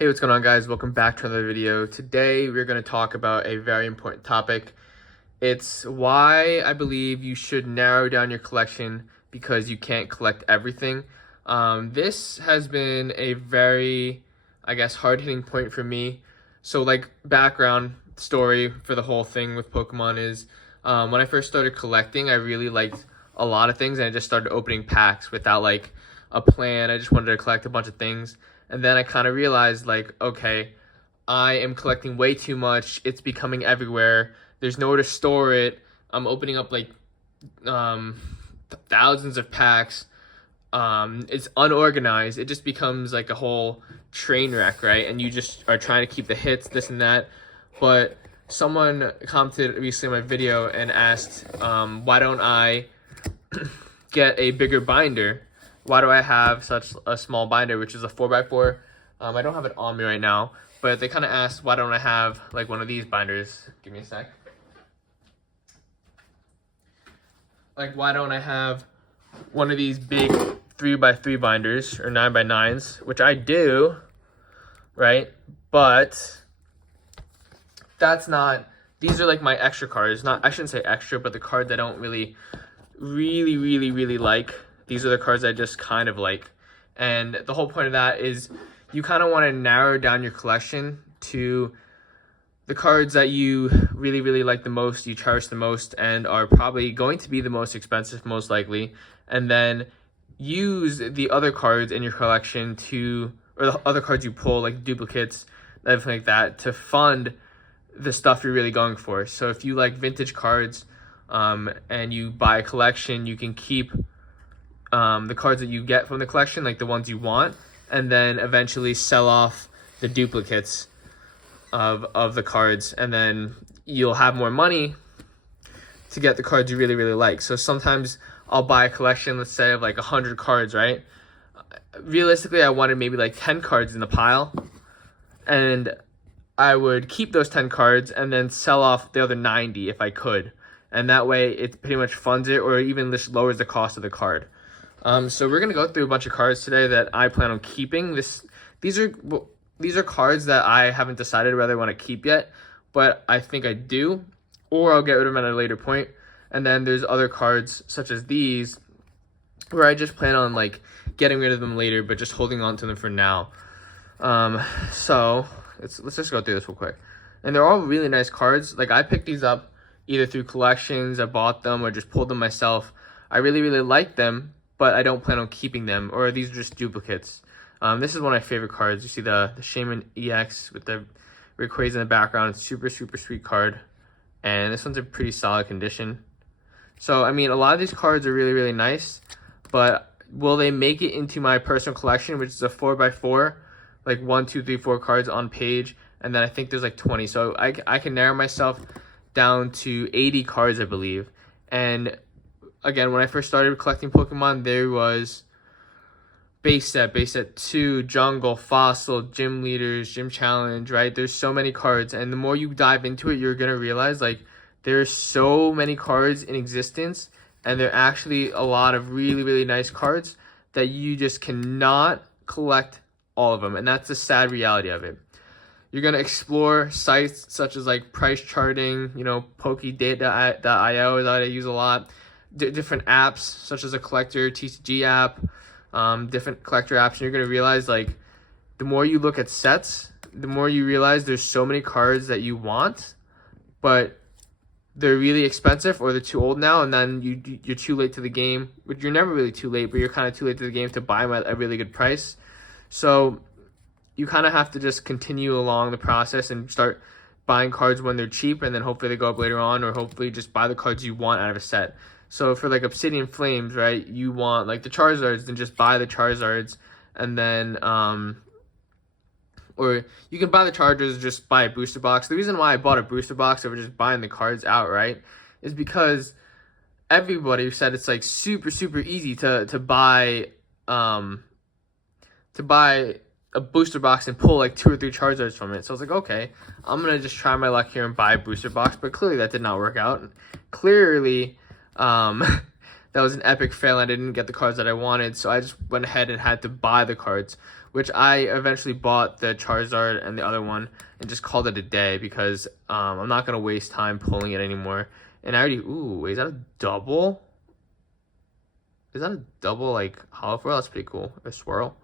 Hey, what's going on, guys? Welcome back to another video. Today we're going to talk about a very important topic. It's why I believe you should narrow down your collection because you can't collect everything. This has been a very, hard-hitting point for me. So, background story for the whole thing with Pokemon is when I first started collecting, I really liked a lot of things, and I just started opening packs without a plan. I just wanted to collect a bunch of things. And then I kind of realized, okay, I am collecting way too much. It's becoming everywhere. There's nowhere to store it. I'm opening up thousands of packs. It's unorganized. It just becomes like a whole train wreck, right? And you just are trying to keep the hits, this and that. But someone commented recently on my video and asked, why don't I get a bigger binder? Why do I have such a small binder, which is a 4x4? I don't have it on me right now, but they kind of asked, why don't I have one of these binders? Give me a sec. Why don't I have one of these big 3x3 binders or 9x9s, which I do, right? But that's not, these are my extra cards. Not, I shouldn't say extra, but the cards I don't really like. These are the cards I just kind of like. And the whole point of that is you kind of want to narrow down your collection to the cards that you really like the most, you cherish the most, and are probably going to be the most expensive, most likely. And then use the other cards in your collection or the other cards you pull, like duplicates, everything like that, to fund the stuff you're really going for. So if you like vintage cards and you buy a collection, you can keep the cards that you get from the collection, like the ones you want, and then eventually sell off the duplicates of the cards, and then you'll have more money to get the cards you really like. So sometimes I'll buy a collection, let's say, of 100 cards, right? Realistically, I wanted maybe 10 cards in the pile, and I would keep those 10 cards and then sell off the other 90 if I could. And that way it pretty much funds it, or even just lowers the cost of the card. So we're gonna go through a bunch of cards today that I plan on keeping. These are cards that I haven't decided whether I want to keep yet, but I think I do, or I'll get rid of them at a later point. And then there's other cards such as these, where I just plan on getting rid of them later, but just holding on to them for now. So let's just go through this real quick. And they're all really nice cards. I picked these up either through collections, I bought them, or just pulled them myself. I really like them, but I don't plan on keeping them, or these are just duplicates. This is one of my favorite cards. You see the Shaman EX with the Rayquaza in the background. It's super sweet card. And this one's in pretty solid condition. So, I mean, a lot of these cards are really nice, but will they make it into my personal collection, which is a 4x4, 1, 2, 3, 4 cards on page, and then I think there's 20. So I can narrow myself down to 80 cards, I believe. And again, when I first started collecting Pokemon, there was base set 2, jungle, fossil, gym leaders, gym challenge, right? There's so many cards, and the more you dive into it, you're gonna realize there's so many cards in existence, and there are actually a lot of really nice cards that you just cannot collect all of them, and that's the sad reality of it. You're gonna explore sites such as price charting, Pokedata.io that I use a lot. Different apps such as a collector TCG app, different collector apps, and you're going to realize the more you look at sets, the more you realize there's so many cards that you want, but they're really expensive, or they're too old now, and then you're too late to the game, which you're never really too late, but you're kind of too late to the game to buy them at a really good price. So you kind of have to just continue along the process and start buying cards when they're cheap, and then hopefully they go up later on, or hopefully just buy the cards you want out of a set. So for Obsidian Flames, right, you want the Charizards, then just buy the Charizards, and then or you can buy the Chargers, just buy a booster box. The reason why I bought a booster box over just buying the cards outright is because everybody said it's super easy to buy a booster box and pull 2 or 3 Charizards from it. So I was okay, I'm gonna just try my luck here and buy a booster box, but clearly that did not work out. Clearly that was an epic fail. I didn't get the cards that I wanted, so I just went ahead and had to buy the cards, which I eventually bought the Charizard and the other one and just called it a day because I'm not going to waste time pulling it anymore. And I already, ooh, wait, is that a double? Is that a double, like, Holo Foil? That's pretty cool. A swirl.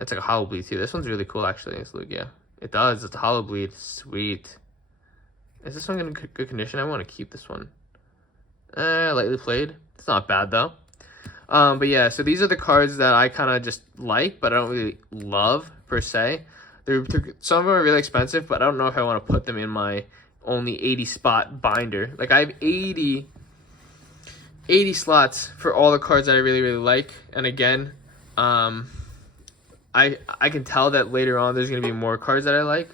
It's like a Holo Bleed, too. This one's really cool, actually. It's Lugia. It does. It's a Holo Bleed. Sweet. Is this one in good condition? I want to keep this one. Lightly played. It's not bad, though. But yeah, so these are the cards that I kind of just like, but I don't really love, per se. Some of them are really expensive, but I don't know if I want to put them in my only 80 spot binder. Like, I have 80 slots for all the cards that I really, really like. And again, I can tell that later on there's going to be more cards that I like.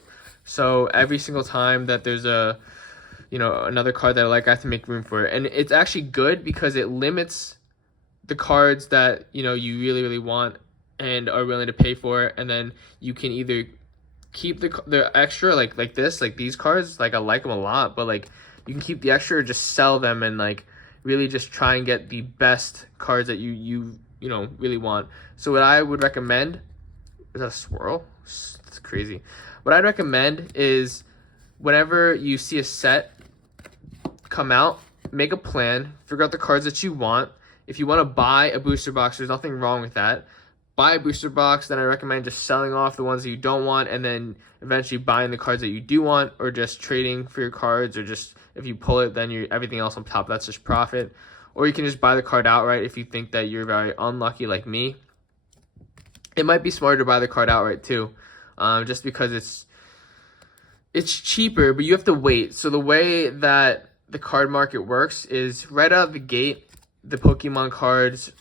So every single time that there's another card that I like, I have to make room for it. And it's actually good because it limits the cards that, you really, really want and are willing to pay for. And then you can either keep the extra, like this, like these cards, like I like them a lot, but like you can keep the extra or just sell them and like really just try and get the best cards that you really want. So what I would recommend, is that a swirl? That's crazy. What I'd recommend is whenever you see a set come out, make a plan, figure out the cards that you want. If you want to buy a booster box, there's nothing wrong with that. Buy a booster box, then I recommend just selling off the ones that you don't want and then eventually buying the cards that you do want, or just trading for your cards, or just if you pull it, then everything else on top, that's just profit. Or you can just buy the card outright if you think that you're very unlucky like me. It might be smarter to buy the card outright too, just because it's cheaper, but you have to wait. So the way that the card market works is right out of the gate, the Pokemon cards,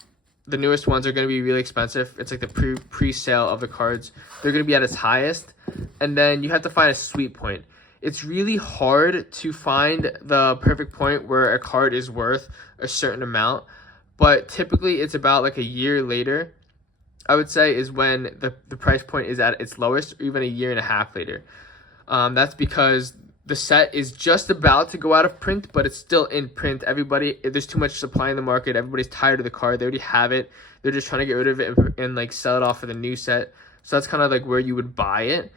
the newest ones are going to be really expensive. It's like the pre-sale of the cards. They're going to be at its highest. And then you have to find a sweet point. It's really hard to find the perfect point where a card is worth a certain amount. But typically it's about like a year later, I would say, is when the price point is at its lowest, or even a year and a half later. That's because the set is just about to go out of print, but it's still in print. There's too much supply in the market. Everybody's tired of the card. They already have it. They're just trying to get rid of it and like sell it off for the new set. So that's kind of like where you would buy it.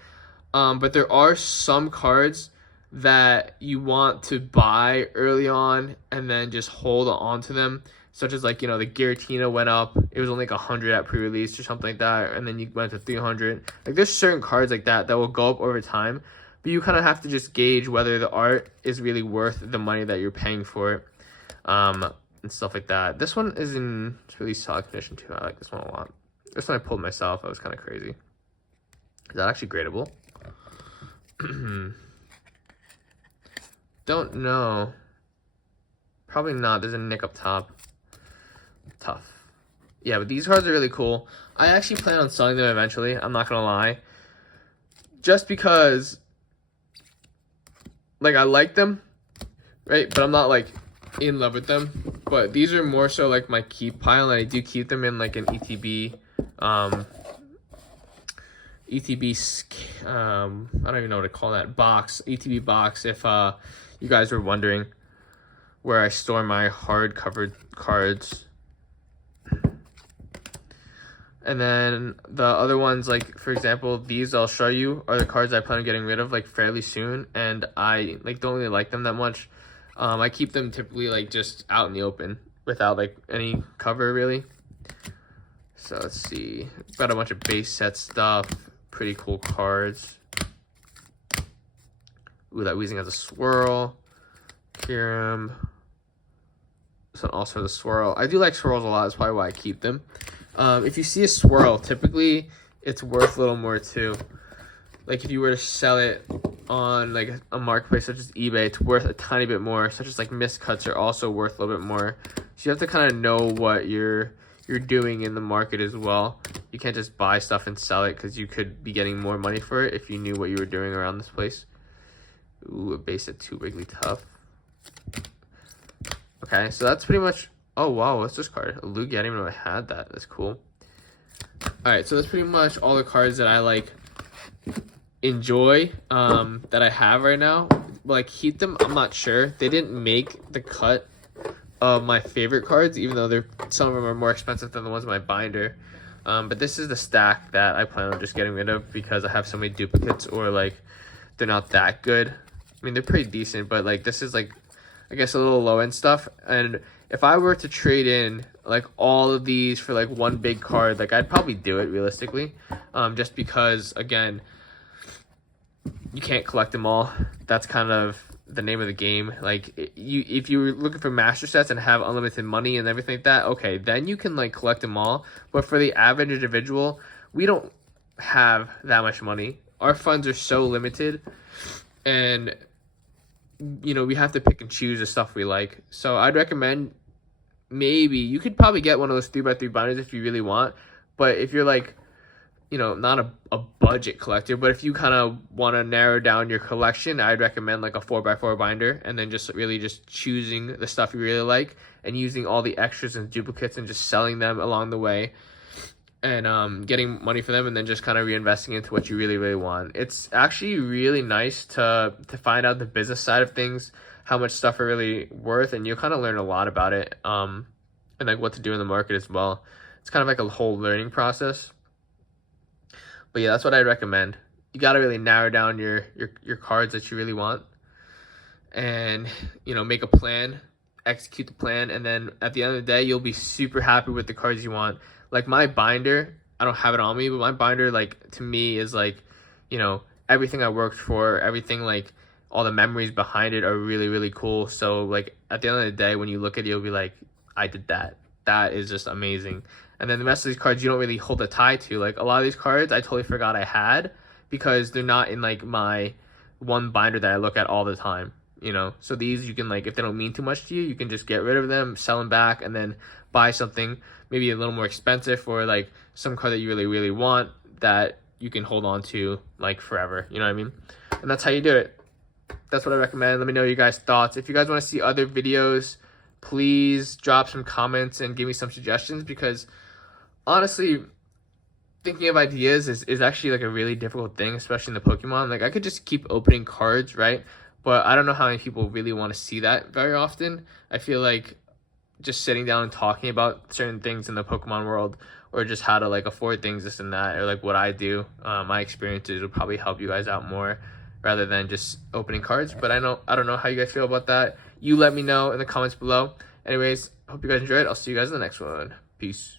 But there are some cards that you want to buy early on and then just hold on to them. Such as like, the Giratina went up. It was only like 100 at pre-release or something like that. And then you went to 300. Like there's certain cards like that will go up over time. But you kind of have to just gauge whether the art is really worth the money that you're paying for it, and stuff like that. This one is in really solid condition too. I like this one a lot. This one I pulled myself. That was kind of crazy. Is that actually gradable? Don't know. Probably not. There's a nick up top. Tough. Yeah, but these cards are really cool. I actually plan on selling them eventually. I'm not going to lie. Just because, like, I like them, right? But I'm not, like, in love with them. But these are more so, like, my keep pile. And I do keep them in, like, an ETB, I don't even know what to call that, box. ETB box, if you guys were wondering where I store my hard-covered cards. And then the other ones, like, for example, these I'll show you are the cards I plan on getting rid of, like, fairly soon. And I, like, don't really like them that much. I keep them typically, like, just out in the open without, like, any cover, really. So, let's see. Got a bunch of base set stuff. Pretty cool cards. Ooh, that Weezing has a swirl. Kyurem. This one also has a swirl. I do like swirls a lot. That's probably why I keep them. If you see a swirl, typically it's worth a little more too. Like if you were to sell it on like a marketplace such as eBay, it's worth a tiny bit more. Such as like miscuts are also worth a little bit more. So you have to kind of know what you're doing in the market as well. You can't just buy stuff and sell it because you could be getting more money for it if you knew what you were doing around this place. Ooh, a base at 2 Wigglytuff. Okay, so that's pretty much. Oh, wow, what's this card? A Lugia, I didn't even know I had that. That's cool. Alright, so that's pretty much all the cards that I, like, enjoy, that I have right now. Will I keep them? I'm not sure. They didn't make the cut of my favorite cards, even though some of them are more expensive than the ones in my binder. But this is the stack that I plan on just getting rid of because I have so many duplicates, or like they're not that good. I mean, they're pretty decent, but like this is like, I guess, a little low end stuff. And if I were to trade in like all of these for like one big card, like I'd probably do it realistically, just because again, you can't collect them all. That's kind of the name of the game. Like if you were looking for master sets and have unlimited money and everything like that, okay, then you can like collect them all. But for the average individual, we don't have that much money. Our funds are so limited, and you know, we have to pick and choose the stuff we like. So I'd recommend, maybe you could probably get one of those 3x3 binders if you really want. But if you're like, you know, not a budget collector, but if you kind of want to narrow down your collection, I'd recommend like a 4x4 binder, and then just really just choosing the stuff you really like and using all the extras and duplicates and just selling them along the way, and getting money for them, and then just kind of reinvesting into what you really, really want. It's actually really nice to find out the business side of things, how much stuff are really worth, and you'll kind of learn a lot about it, and like what to do in the market as well. It's kind of like a whole learning process. But yeah, that's what I'd recommend. You got to really narrow down your cards that you really want, and you know, make a plan, execute the plan, and then at the end of the day, you'll be super happy with the cards you want. Like my binder, I don't have it on me, but my binder, like, to me is like, you know, everything I worked for, everything, like all the memories behind it are really, really cool. So like at the end of the day, when you look at it, you'll be like, I did that. That is just amazing. And then the rest of these cards you don't really hold a tie to. Like a lot of these cards I totally forgot I had because they're not in like my one binder that I look at all the time, you know. So these, you can, like, if they don't mean too much to you, you can just get rid of them, sell them back, and then buy something maybe a little more expensive, or like some card that you really, really want that you can hold on to like forever, you know what I mean? And that's how you do it. That's what I recommend. Let me know your guys' thoughts. If you guys want to see other videos, please drop some comments and give me some suggestions, because honestly, thinking of ideas is actually like a really difficult thing, especially in the Pokemon. Like I could just keep opening cards, right? But I don't know how many people really want to see that very often. I feel like just sitting down and talking about certain things in the Pokemon world, or just how to like afford things, this and that, or like what I do, my experiences will probably help you guys out more rather than just opening cards. But I don't know how you guys feel about that. You let me know in the comments below. Anyways, hope you guys enjoyed. I'll see you guys in the next one. Peace.